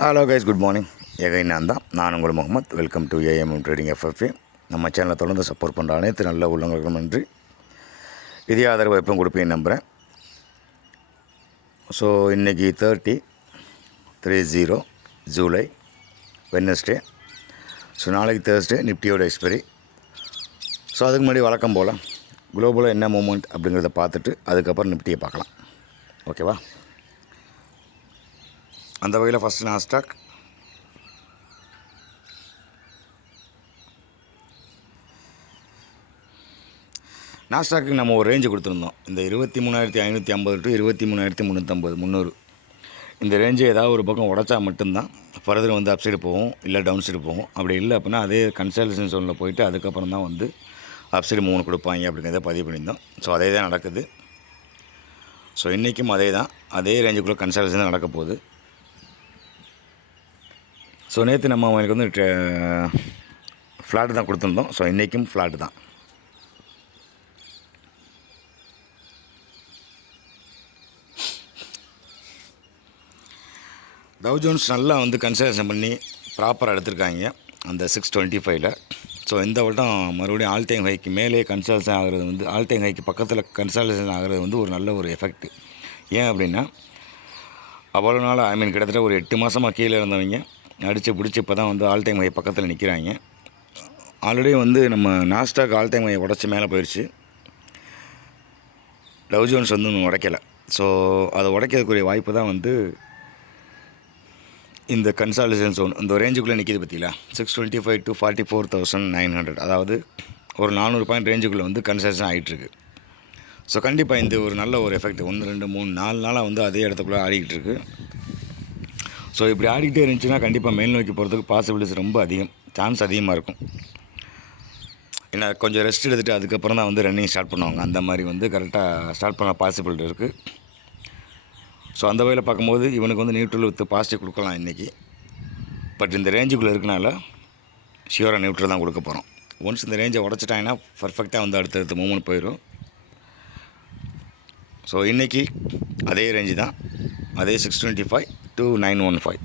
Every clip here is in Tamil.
ஹலோ கைஸ் குட் மார்னிங் எகை நான் தான். நான் உங்கள் Mohammed. Welcome to AM trading FFA நம்ம சேனலை தொடர்ந்து சப்போர்ட் பண்ணுற அனைத்து நல்ல உள்ளவங்களுக்கும் நன்றி. இதே ஆதரவு எப்பவும் கொடுப்பேன் நம்புகிறேன் ஸோ இன்றைக்கி thirty three zero July Wednesday so நாளைக்கு தேர்ஸ்டே நிப்டியோட எக்ஸ்பைரி ஸோ அதுக்கு முன்னாடி வழக்கம் போல் குளோபலாக என்ன மூமெண்ட் அப்படிங்கிறத பார்த்துட்டு அதுக்கப்புறம் நிப்டியை பார்க்கலாம். ஓகேவா அந்த வகையில் ஃபஸ்ட்டு நாஸ்டாக் நாஸ்டாக்கு நம்ம ஒரு ரேஞ்சு கொடுத்துருந்தோம். இந்த இருபத்தி மூணாயிரத்தி ஐநூற்றி ஐம்பது டு இருபத்தி மூணாயிரத்தி முந்நூற்றம்பது முந்நூறு. இந்த ரேஞ்சு ஏதாவது ஒரு பக்கம் உடச்சா மட்டும்தான் ஃபர்தர் வந்து அப் சைடு போகும் இல்லை டவுன் சைடு போகும். அப்படி இல்லை அப்படின்னா அதே கன்சல்டேஷன் சோனில் போயிட்டு அதுக்கப்புறம் தான் வந்து அப் சைடு மூணு கொடுப்பாங்க அப்படிங்கிறத பதிவு பண்ணியிருந்தோம். ஸோ அதே தான் நடக்குது. ஸோ இன்றைக்கும் அதே தான். அதே ரேஞ்சுக்குள்ளே கன்சல்டேஷன் தான் நடக்க போகுது. ஸோ நேற்று நம்ம அவங்களுக்கு வந்து ஃப்ளாட்டு தான் கொடுத்துருந்தோம். ஸோ இன்றைக்கும் ஃப்ளாட்டு தான். டவ் ஜோன்ஸ் நல்லா வந்து கன்சிடரேஷன் பண்ணி ப்ராப்பராக எடுத்திருக்காங்க. அந்த சிக்ஸ் டுவெண்ட்டி ஃபைவ்ல ஸோ இந்த வருடம் மறுபடியும் ஆல் டைம் ஹைக்கு மேலே கன்சல்டேஷன் ஆகிறது வந்து ஆல் டைம் ஹைக்கு பக்கத்தில் கன்சல்டேஷன் ஆகிறது வந்து ஒரு நல்ல ஒரு எஃபெக்ட் ஏன் அப்படின்னா அவ்வளோ நாள் ஐ மீன் கிட்டத்தட்ட ஒரு எட்டு மாதமாக கீழே இருந்தவங்க அடித்து பிடிச்சி இப்போ தான் வந்து ஆல் டைம் ஹை பக்கத்தில் நிற்கிறாங்க ஆல்ரெடி வந்து நம்ம நாஸ்டாக் ஆல் டைம் ஹை உடச்சி மேலே போயிடுச்சு டவ் ஜோன்ஸ் வந்து இன்னும் உடைக்கலை. ஸோ அதை உடைக்கிறதுக்குரிய வாய்ப்பு தான் வந்து இந்த கன்சாலிடேஷன் zone இந்த ரேஞ்சுக்குள்ளே நிற்கிது பார்த்தீங்களா six twenty five to forty four thousand nine hundred அதாவது ஒரு நானூறு பாயிண்ட் ரேஞ்சுக்குள்ளே வந்து கன்சல்டேஷன் ஆகிட்டுருக்கு ஸோ கண்டிப்பாக இந்த ஒரு நல்ல ஒரு எஃபெக்ட் ஒன்று ரெண்டு மூணு நாலு நாளாக வந்து அதே இடத்துக்குள்ளே ஆடிக்கிட்டு இருக்குது ஸோ இப்படி ஆடிக்கிட்டே இருந்துச்சுன்னா கண்டிப்பாக மேல் நோக்கி போகிறதுக்கு பாசிபிலிட்டிஸ் ரொம்ப அதிகம். சான்ஸ் அதிகமாக இருக்கும். ஏன்னா கொஞ்சம் ரெஸ்ட் எடுத்துகிட்டு அதுக்கப்புறம் தான் வந்து ரன்னிங் ஸ்டார்ட் பண்ணுவாங்க. அந்த மாதிரி வந்து கரெக்டாக ஸ்டார்ட் பண்ண பாசிபிலிட்டி இருக்குது ஸோ அந்த வகையில் பார்க்கும்போது இவனுக்கு வந்து நியூட்ரல் வித் பாசிட்டிவ் கொடுக்கலாம் இன்றைக்கி பட் இந்த ரேஞ்சுக்குள்ளே இருக்கனால ஷியோராக நியூட்ரல் தான் கொடுக்க போகிறோம் ஒன்ஸ் இந்த ரேஞ்சை உடச்சிட்டாங்கன்னா பர்ஃபெக்டாக வந்து அடுத்தடுத்த மூமெண்ட் போயிடும் ஸோ இன்றைக்கி அதே ரேஞ்சு தான். அதே six twenty five two nine one five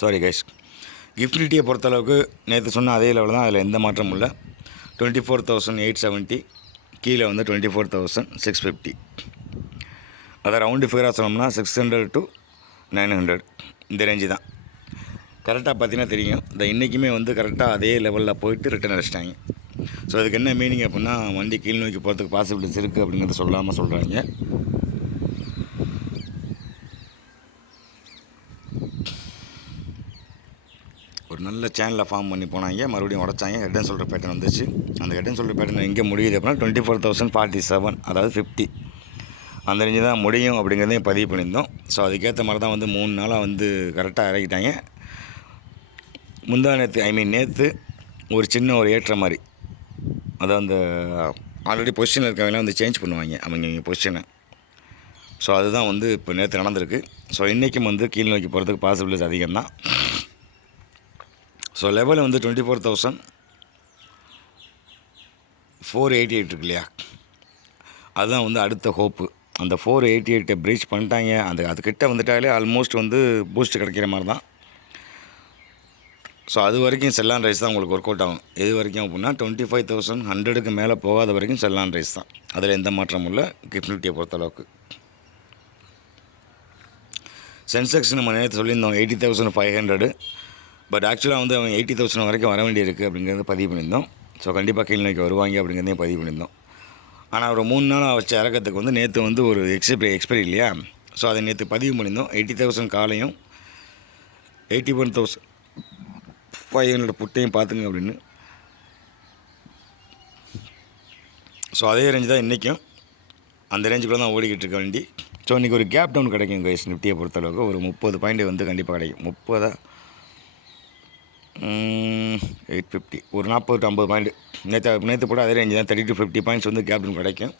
sorry guys கிஃப்டிட்டியை பொறுத்தளவுக்கு நேற்று சொன்ன அதே லெவல் தான். அதில் எந்த மாற்றமும் இல்லை. Twenty four thousand eight seventy கீழே வந்து twenty four thousand six fifty அதை ரவுண்டு ஃபிகராக சொன்னோம்னா six hundred to nine hundred இந்த ரேஞ்சு தான். கரெக்டாக பார்த்தீங்கன்னா தெரியும். இந்த இன்றைக்குமே வந்து கரெக்டாக அதே லெவலில் போயிட்டு ரிட்டன் அடிச்சிட்டாங்க. ஸோ அதுக்கு என்ன மீனிங் அப்படின்னா வண்டி கீழ் நோக்கி போகிறதுக்கு பாசிபிலிட்டிஸ் இருக்குது அப்படிங்கிறத சொல்லாமல் சொல்கிறாங்க ஒரு நல்ல சேனலில் ஃபார்ம் பண்ணி போனாங்க. மறுபடியும் உடச்சாங்க. அண்ட் சொல்கிற பேட்டர்ன் வந்துச்சு. அந்த ஹெட்டன் சொல்கிற பேட்டர்ன் எங்கே முடியுது அப்படின்னா twenty four thousand forty seven அதாவது ஃபிஃப்டி அந்த ரேஞ்சு தான் முடியும் அப்படிங்கிறதையும் பதிவு பண்ணியிருந்தோம். ஸோ அதுக்கேற்ற மாதிரி தான் வந்து மூணு நாளாக வந்து கரெக்டாக இறக்கிட்டாங்க. முந்தா நேற்று ஐ மீன் நேற்று ஒரு சின்ன ஒரு ஏற்ற மாதிரி. அதான் அந்த ஆல்ரெடி பொசிஷனில் இருக்கவங்களாம் வந்து சேஞ்ச் பண்ணுவாங்க அவங்க இங்கே பொசிஷனை ஸோ அதுதான் வந்து இப்போ நேற்று நடந்திருக்கு. ஸோ இன்றைக்கும் வந்து கீழ் நோக்கி போகிறதுக்கு பாசிபிலிட்டிஸ் அதிகம் தான் ஸோ லெவல் வந்து twenty four thousand four eighty eight இருக்கு இல்லையா? அதுதான் வந்து அடுத்த ஹோப்பு அந்த ஃபோர் எயிட்டி எயிட்டை ப்ரீச் பண்ணிட்டாங்க. அந்த அதுக்கிட்ட வந்துட்டாலே ஆல்மோஸ்ட் வந்து பூஸ்ட் கிடைக்கிற மாதிரி தான் ஸோ அது வரைக்கும் செல்லான் ரைஸ் தான் உங்களுக்கு ஒர்க் அவுட் ஆகும். எது வரைக்கும் அப்படின்னா டுவெண்ட்டி ஃபைவ் தௌசண்ட் ஹண்ட்ரடுக்கு மேலே போகாத வரைக்கும் செல்லான் ரைஸ் தான். அதில் எந்த மாற்றமும் இல்லை. கிஃப்ட் நிஃப்டியை பொறுத்தளவுக்கு. சென்செக்ஸ் நம்ம நேரத்தை சொல்லியிருந்தோம் eighty thousand five hundred but ஆக்சுவலாக வந்து அவங்க எயிட்டி தௌசண்ட் வரைக்கும் வர வேண்டியிருக்கு அப்படிங்கிறத பதிவு பண்ணியிருந்தோம். ஸோ கண்டிப்பாக கீழ் நோக்கி வருவாங்க அப்படிங்கிறதையும் பதிவு பண்ணியிருந்தோம். ஆனால் ஒரு மூணு நாள் வச்ச இறக்கத்துக்கு வந்து நேற்று வந்து ஒரு எக்ஸ்பைரி எக்ஸ்பைரி இல்லையா? ஸோ அதை நேற்று பதிவு பண்ணியிருந்தோம். எயிட்டி தௌசண்ட் காலையும் எயிட்டி ஒன் தௌசண்ட் பையனோட புட்டையும் பார்த்துங்க அப்படின்னு. ஸோ அதே ரேஞ்சு தான் இன்றைக்கும் அந்த ரேஞ்சுக்குள்ளே தான் ஓடிக்கிட்டு இருக்க வேண்டி. ஸோ இன்றைக்கி ஒரு கேப் டவுன் கிடைக்கும் கைஸ் நிஃப்டியை பொறுத்தளவுக்கு. ஒரு முப்பது பாயிண்ட் வந்து கண்டிப்பாக கிடைக்கும். முப்பதா? எயிட் ஃபிஃப்டி ஒரு நாற்பது டு ஐம்பது பாயிண்ட் நேற்று நேற்று கூட அதே ரேஞ்சு தான். தேர்ட்டி டு ஃபிஃப்டி பாயிண்ட்ஸ் வந்து கேப் டவுன் கிடைக்கும்.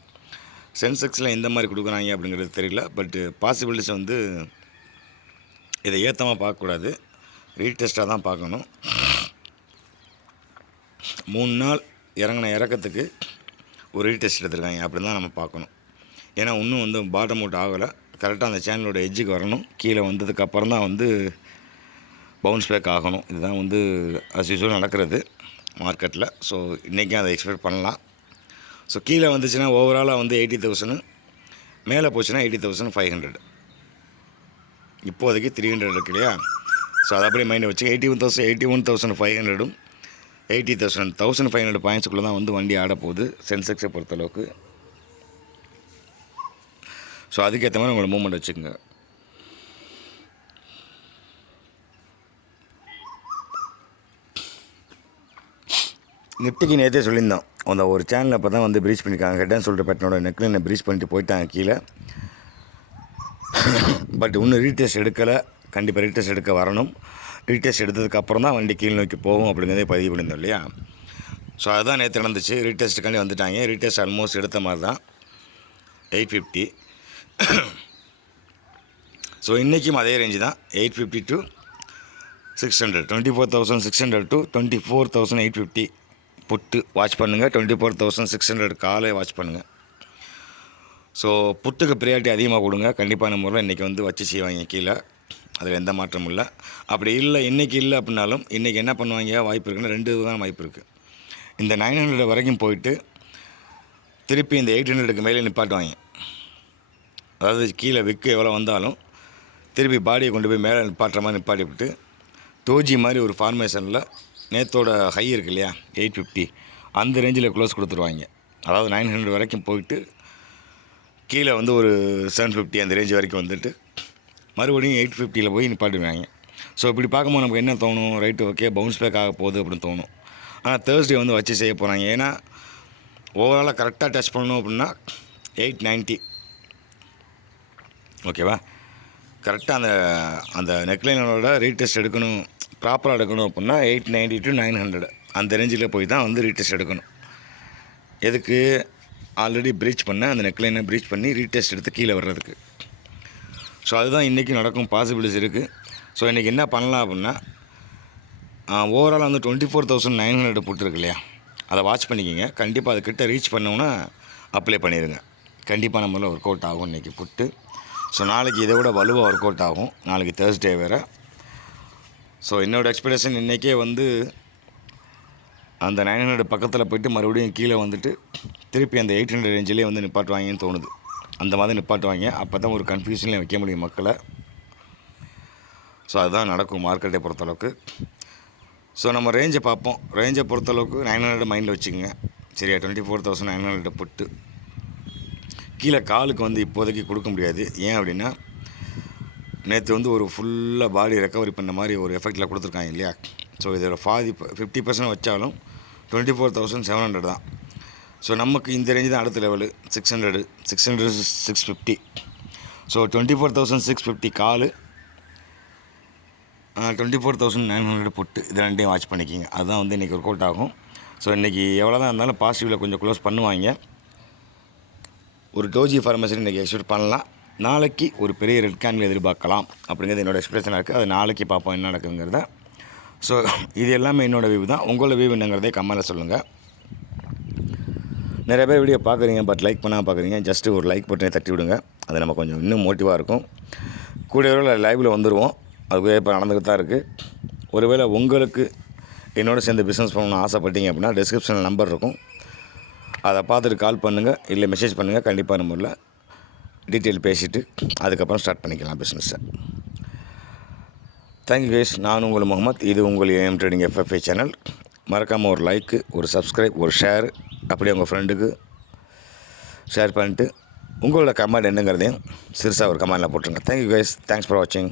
சென்செக்ஸில் எந்த மாதிரி கொடுக்குறாங்க அப்படிங்கிறது தெரியல. பட்டு பாசிபிலிட்டிஸ் வந்து இதை ஏற்றமாக பார்க்கக்கூடாது. ரீடெஸ்ட்டாக தான் பார்க்கணும். மூணு நாள் இறங்கின இறக்கத்துக்கு ஒரு ரீடெஸ்ட் எடுத்திருக்காங்க. அப்படி தான் நம்ம பார்க்கணும். ஏன்னா இன்னும் வந்து பாட்டம் அவுட் ஆகலை. கரெக்டாக அந்த சேனலோட எஜ்ஜுக்கு வரணும். கீழே வந்ததுக்கப்புறம் தான் வந்து பவுன்ஸ் பேக் ஆகணும். இதுதான் வந்து அஸ் யூஸ்வல் நடக்கிறது மார்க்கெட்டில் ஸோ இன்றைக்கும் அதை எக்ஸ்பெக்ட் பண்ணலாம். ஸோ கீழே வந்துச்சுன்னா ஓவராலாக வந்து எயிட்டி தௌசண்ட் மேலே போச்சுன்னா எயிட்டி தௌசண்ட் ஃபைவ் ஹண்ட்ரட் இப்போதைக்கு த்ரீ ஹண்ட்ரட் இருக்கு இல்லையா? ஸோ அதை அப்படியே மைண்ட் வச்சு eighty one thousand eighty one thousand five ஹண்ட்ரடும் eighty thousand thousand five hundred பாயிண்ட்ஸுக்குள்ளே தான் வந்து வண்டி ஆட போகுது சென்செக்ஸை பொறுத்தளவுக்கு. ஸோ அதுக்கேற்ற மாதிரி உங்களோட மூமெண்ட் வச்சுக்கோங்க. நிஃப்டிக்கு நேற்றே சொல்லியிருந்தோம். அந்த ஒரு சேனலில் அப்போ தான் வந்து ப்ரீச் பண்ணியிருக்காங்க. ஹெட் அண்ட் பட்டனோட நெக்கில் என்ன ப்ரீச் பண்ணிட்டு போயிட்டாங்க கீழே. பட் இன்னும் ரீடெஸ்ட் எடுக்கலை. கண்டிப்பாக ரீடெஸ்ட் எடுக்க வரணும். ரீடெஸ்ட் எடுத்ததுக்கப்புறம் தான் வண்டி கீழ் நோக்கி போகும் அப்படிங்கிறதே பதிவு பண்ணியிருந்தோம் இல்லையா? ஸோ அதுதான் நேற்று நடந்துச்சு. ரீடெஸ்ட்டுக்காண்டி வந்துட்டாங்க. ரீடெஸ்ட் ஆல்மோஸ்ட் எடுத்த மாதிரி தான். எயிட் ஃபிஃப்டி ஸோ இன்றைக்கும் அதே ரேஞ்சு தான். Eight fifty to six hundred twenty four thousand six hundred to twenty four thousand eight fifty put watch பண்ணுங்கள் twenty four thousand six hundred காலை வாட்ச் பண்ணுங்கள் ஸோ புட்டுக்கு ப்ரியாரிட்டி அதிகமாக கொடுங்க. கண்டிப்பான முறையில் இன்றைக்கி வந்து வச்சு செய்வாங்க கீழே. அதில் எந்த மாற்றமும் இல்லை. அப்படி இல்லை இன்றைக்கி இல்லை அப்படின்னாலும் இன்றைக்கி என்ன பண்ணுவாங்க? வாய்ப்பு இருக்குன்னா ரெண்டு தான் வாய்ப்பு இருக்குது இந்த நைன் ஹண்ட்ரட் வரைக்கும் போயிட்டு திருப்பி இந்த எயிட் ஹண்ட்ரடுக்கு மேலே நிப்பாட்டுவாங்க. அதாவது கீழே விற்கு எவ்வளோ வந்தாலும் திருப்பி பாடியை கொண்டு போய் மேலே நிப்பாட்டுற மாதிரி நிப்பாட்டி விட்டு டோஜி மாதிரி ஒரு ஃபார்மேஷனில் நேத்தோட ஹை இருக்கு இல்லையா? எயிட் ஃபிஃப்டி அந்த ரேஞ்சில் க்ளோஸ் கொடுத்துருவாங்க. அதாவது நைன் ஹண்ட்ரட் வரைக்கும் போயிட்டு கீழே வந்து ஒரு செவன் ஃபிஃப்டி அந்த ரேஞ்ச் வரைக்கும் வந்துட்டு மறுபடியும் எயிட் ஃபிஃப்டியில் போய் நிப்பாட்டுவாங்க. ஸோ இப்படி பார்க்கும்போது நமக்கு என்ன தோணும்? ரைட்டு ஓகே பவுன்ஸ் பேக் ஆக போகுது அப்படின்னு தோணும். ஆனால் தேர்ஸ்டே வந்து வச்சு செய்ய போகிறாங்க ஏன்னா ஓவராலாக கரெக்டாக டச் பண்ணணும் அப்படின்னா எயிட் நைன்ட்டி ஓகேவா கரெக்டாக அந்த அந்த நெக்லைனோட ரீடெஸ்ட் எடுக்கணும். ப்ராப்பராக எடுக்கணும் அப்படின்னா eight ninety to nine hundred அந்த ரேஞ்சில் போய் தான் வந்து ரீடெஸ்ட் எடுக்கணும். எதுக்கு? ஆல்ரெடி ப்ரீச் பண்ண அந்த நெக்லைனை ப்ரீச் பண்ணி ரீடெஸ்ட் எடுத்து கீழே வர்றதுக்கு. ஸோ அதுதான் இன்றைக்கி நடக்கும் பாசிபிலிட்டிஸ் இருக்குது ஸோ இன்றைக்கி என்ன பண்ணலாம் அப்படின்னா ஓவரால் வந்து twenty four thousand nine hundred போட்டுருக்கு இல்லையா? அதை வாட்ச் பண்ணிக்கிங்க. கண்டிப்பாக அதுக்கிட்ட ரீச் பண்ணோன்னா அப்ளை பண்ணிடுங்க கண்டிப்பாக நம்மள ஒர்க் அவுட் ஆகும் இன்றைக்கி புட்டு. ஸோ நாளைக்கு இதை விட வலுவாக ஒர்க் அவுட் ஆகும். நாளைக்கு தேர்ஸ்டே வேறு. ஸோ என்னோடய எக்ஸ்பெக்டேஷன் இன்றைக்கே வந்து அந்த நைன் ஹண்ட்ரட் பக்கத்தில் போயிட்டு மறுபடியும் கீழே வந்துட்டு திருப்பி அந்த எயிட் ஹண்ட்ரட் ரேஞ்சிலே வந்து நிப்பாட்டுவாங்கன்னு தோணுது. அந்த மாதிரி நிப்பாட்டுவாங்க. அப்போ தான் ஒரு கன்ஃபியூஷன்லேயும் வைக்க முடியும் மக்களை. ஸோ அதுதான் நடக்கும் மார்க்கெட்டை பொறுத்தளவுக்கு. ஸோ நம்ம ரேஞ்சை பார்ப்போம். ரேஞ்சை பொறுத்தளவுக்கு நைன் ஹண்ட்ரட் மைண்டில் வச்சுக்கோங்க. சரியா? Twenty four thousand nine hundred put. கீழே காலுக்கு வந்து இப்போதைக்கு கொடுக்க முடியாது. ஏன் அப்படின்னா நேற்று வந்து ஒரு ஃபுல்லாக பாடி ரெக்கவரி பண்ண மாதிரி ஒரு எஃபெக்டில் கொடுத்துருக்காங்க இல்லையா? ஸோ இதோட பாதி ஃபிஃப்டி பர்சன்ட் வச்சாலும் twenty four thousand seven hundred தான். ஸோ நமக்கு இந்த ரேஞ்சு தான் அடுத்த level six hundred six hundred six fifty so twenty four thousand six fifty call twenty four thousand nine hundred put. இது ரெண்டையும் வாட்ச் பண்ணிக்கிங்க. அதுதான் வந்து இன்றைக்கி ஒர்க் அவுட் ஆகும். ஸோ இன்றைக்கி எவ்வளோ தான் இருந்தாலும் பாசிட்டிவில் கொஞ்சம் க்ளோஸ் பண்ணுவாங்க. ஒரு டோஜி ஃபார்மேஷன் இன்றைக்கி எக்ஸ்பெக்ட் பண்ணலாம். நாளைக்கு ஒரு பெரிய ரெட் கேன்கள் எதிர்பார்க்கலாம். அப்படிங்கிறது என்னோடய எக்ஸ்பிரஷனாக இருக்குது அது நாளைக்கு பார்ப்போம் என்ன நடக்குங்கிறத. ஸோ இது எல்லாமே என்னோடய வியூ தான். உங்களோட வியூ என்னங்கிறதே கம்மலில் சொல்லுங்கள் நிறைய பேர் வீடியோ பார்க்குறீங்க பட் லைக் பண்ணாமல் பார்க்குறீங்க ஜஸ்ட்டு ஒரு லைக் பட்டனை தட்டி விடுங்க. அது நம்ம கொஞ்சம் இன்னும் மோட்டிவாக இருக்கும். கூடிய வரையில் லைவில் வந்துடுவோம் அதுவே இப்போ நடந்துக்கிட்டு தான் இருக்குது ஒருவேளை உங்களுக்கு என்னோட சேர்ந்து பிஸ்னஸ் பண்ணணும்னு ஆசைப்பட்டீங்க அப்படின்னா டிஸ்கிரிப்ஷனில் நம்பர் இருக்கும். அதை பார்த்துட்டு கால் பண்ணுங்கள் இல்லை மெசேஜ் பண்ணுங்கள் கண்டிப்பாக நம்பரில் டீட்டெயில் பேசிவிட்டு அதுக்கப்புறம் ஸ்டார்ட் பண்ணிக்கலாம் பிஸ்னஸை தேங்க்யூ கைஸ் நான் உங்கள் முகமது. இது உங்கள் ஏஎம் ட்ரேடிங் எஃப்எஃப்ஏ சேனல் மறக்காமல் ஒரு லைக்கு ஒரு சப்ஸ்கிரைப் ஒரு ஷேர் அப்படியே உங்கள் ஃப்ரெண்டுக்கு ஷேர் பண்ணிட்டு உங்களோட கமெண்ட் என்னங்கிறதையும் சிறுசாக ஒரு கமெண்டில் போட்டுருங்க. தேங்க்யூ கைஸ் தேங்க்ஸ் ஃபார் வாட்சிங்